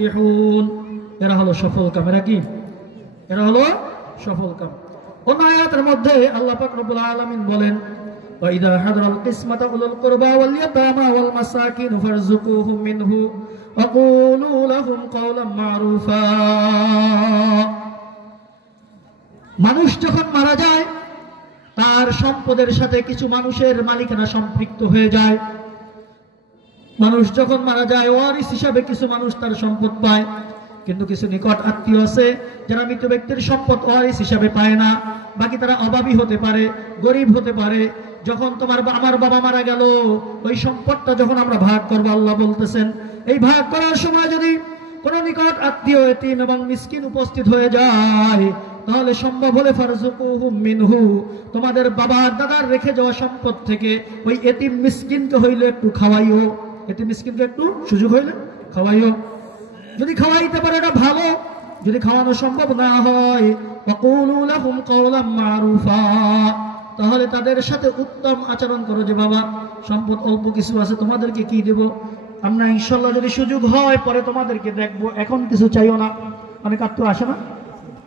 মুফলিহুন। এরা হলো সফল কাম। এরা কি? এরা হলো সফল কাম। অন্য আয়াতের মধ্যে আল্লাহ পাক রব্বুল আলামিন বলেন, وَإِذَا حَضَرَ الْقِسْمَةَ أُولُو الْقُرْبَى وَالْيَتَامَى وَالْمَسَاكِينُ فَارْزُقُوهُم مِّنْهُ وَقُولُوا لَهُمْ قَوْلًا مَّعْرُوفًا। মানুষ যখন মারা যায় তার সম্পদের সাথে কিছু মানুষের মালিকানা সম্পৃক্ত হয়ে যায়। মানুষ যখন মারা যায় ওয়ারিস হিসাবে কিছু মানুষ তার সম্পদ পায়, কিন্তু কিছু নিকট আত্মীয় আছে যারা মৃত ব্যক্তির সম্পদ ওয়ারিস হিসাবে পায় না। বাকি তারা অভাবী হতে পারে, গরিব হতে পারে। যখন আমার বাবা মারা গেল, ওই সম্পদটা যখন আমরা ভাগ করবো, আল্লাহ বলতেছেন এই ভাগ করার সময় যদি কোন নিকট আত্মীয় এতিম এবং মিসকিন উপস্থিত হয়ে যায়, তাহলে সম্ভব হলে ফারজুকুহুম মিনহু, তোমাদের বাবার দাদার রেখে যাওয়া সম্পদ থেকে ওই এতিম মিসকিনকে হইলে একটু খাওয়াইও। এতিম মিসকিনকে একটু সুযোগ হইলে খাওয়াইও। যদি খাওয়াইতে পারে এটা ভালো, যদি খাওয়ানো সম্ভব না হয় ওয়াকুলু লাহুম কাওলাম মারুফা, তাহলে তাদের সাথে উত্তম আচরণ করো। যে বাবা সম্পদ অল্প কিছু আছে, তোমাদেরকে কি দেব, আমরা ইনশাল্লাহ যদি সুযোগ হয় পরে তোমাদেরকে দেখবো, এখন কিছু চাইও না। অনেক আত্মীয় আসে না,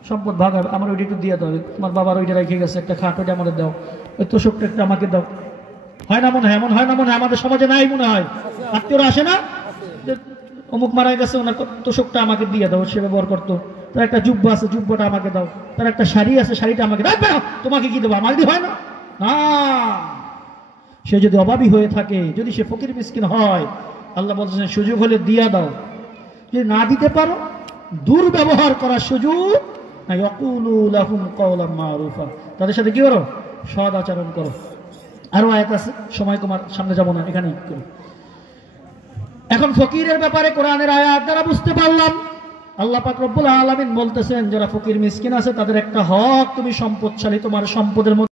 সম্পদ ভাগ হবে, আমার ওইটা একটু দিয়ে দাও, তোমার বাবার ওইটা রেখে গেছে একটা খাট, ওইটা আমাদের দাও, ওই তোষকটা একটা আমাকে দাও। হয় না মনে হয়? এমন হয় না মনে হয়? আমাদের সমাজে নাই মনে হয়? আত্মীয়রা আসে না, অমুক মারা গেছে, ওনার তোষকটা আমাকে দিয়ে দাও, সে ব্যবহার করতো। তার একটা জুব্বা আছে, জুব্বাটা আমাকে দাও। তার একটা শাড়ি আছে, শাড়িটা আমাকে দাও। তোমাকে কি দেবো? আমার দিয়ে হয় না। না, সে যদি অভাবী হয়ে থাকে, যদি সে ফকির মিসকিন হয়, আল্লাহ বলছেন সুযোগ হলে দিয়া দাও। যদি না দিতে পারো, দুর্ব্যবহার করার সুযোগ নাই। ওয়াকুলু লাহুম কাওলাম মারুফা, তাদের সাথে কি করো? সদ আচরণ করো। আরো আয়াত আছে, সময় তোমার সামনে যাব না, এখানেই করো। এখন ফকিরের ব্যাপারে কোরআনের আয়াত দ্বারা বুঝতে পারলাম আল্লাহ পাক রব্বুল আলামিন বলতেছেন যারা ফকির মিসকিন আছে তাদের একটা হক, তুমি সম্পদশালী, তোমার সম্পদের